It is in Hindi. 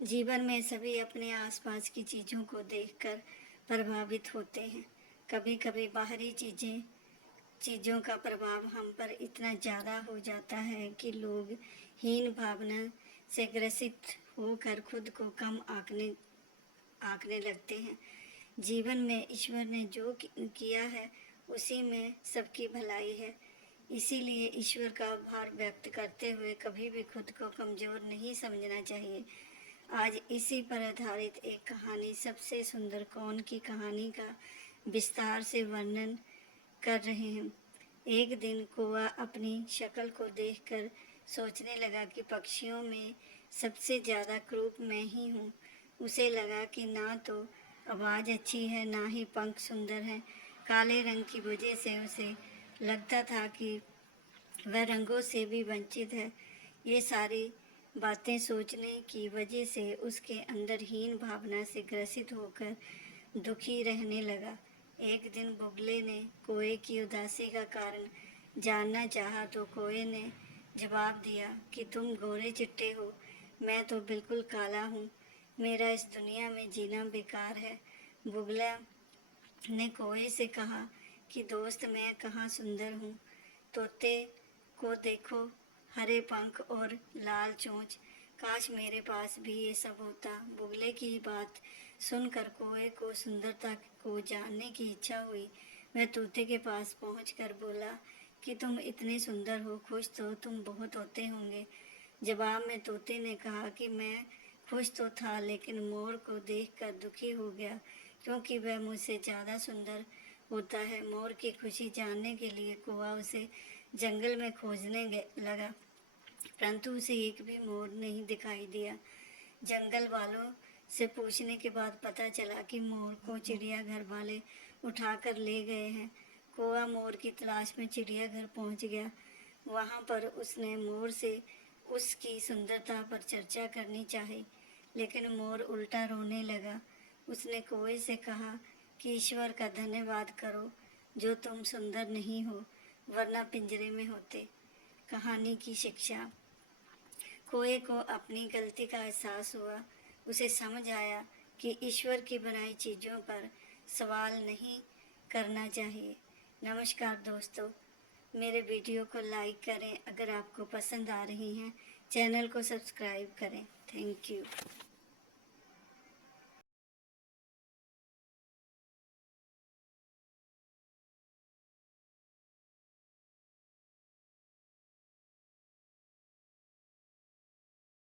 जीवन में सभी अपने आसपास की चीज़ों को देखकर प्रभावित होते हैं। कभी कभी बाहरी चीज़ों का प्रभाव हम पर इतना ज़्यादा हो जाता है कि लोग हीन भावना से ग्रसित होकर खुद को कम आंकने आंकने लगते हैं। जीवन में ईश्वर ने जो किया है उसी में सबकी भलाई है। इसीलिए ईश्वर का आभार व्यक्त करते हुए कभी भी खुद को कमज़ोर नहीं समझना चाहिए। आज इसी पर आधारित एक कहानी, सबसे सुंदर कौन की कहानी का विस्तार से वर्णन कर रहे हैं। एक दिन कौआ अपनी शक्ल को देखकर सोचने लगा कि पक्षियों में सबसे ज़्यादा क्रूप मैं ही हूँ। उसे लगा कि ना तो आवाज़ अच्छी है, ना ही पंख सुंदर हैं। काले रंग की वजह से उसे लगता था कि वह रंगों से भी वंचित है। ये सारी बातें सोचने की वजह से उसके अंदर हीन भावना से ग्रसित होकर दुखी रहने लगा। एक दिन बुगले ने कोए की उदासी का कारण जानना चाहा तो कोए ने जवाब दिया कि तुम गोरे चिट्टे हो, मैं तो बिल्कुल काला हूँ। मेरा इस दुनिया में जीना बेकार है। बुगला ने कोए से कहा कि दोस्त, मैं कहाँ सुंदर हूँ। तोते को देखो, हरे पंख और लाल चोंच, काश मेरे पास भी ये सब होता। बुगले की बात सुनकर कौए को सुंदरता को जानने की इच्छा हुई। वह तोते के पास पहुंचकर बोला कि तुम इतने सुंदर हो, खुश तो तुम बहुत होते होंगे। जवाब में तोते ने कहा कि मैं खुश तो था, लेकिन मोर को देखकर दुखी हो गया, क्योंकि वह मुझसे ज़्यादा सुंदर होता है। मोर की खुशी जानने के लिए कौआ उसे जंगल में खोजने लगा, परंतु उसे एक भी मोर नहीं दिखाई दिया। जंगल वालों से पूछने के बाद पता चला कि मोर को चिड़ियाघर वाले उठाकर ले गए हैं। कौआ मोर की तलाश में चिड़ियाघर पहुंच गया। वहां पर उसने मोर से उसकी सुंदरता पर चर्चा करनी चाही, लेकिन मोर उल्टा रोने लगा। उसने कौए से कहा कि ईश्वर का धन्यवाद करो जो तुम सुंदर नहीं हो, वरना पिंजरे में होते। कहानी की शिक्षा। कौए को अपनी गलती का एहसास हुआ। उसे समझ आया कि ईश्वर की बनाई चीज़ों पर सवाल नहीं करना चाहिए। नमस्कार दोस्तों, मेरे वीडियो को लाइक करें अगर आपको पसंद आ रही हैं। चैनल को सब्सक्राइब करें। Thank you.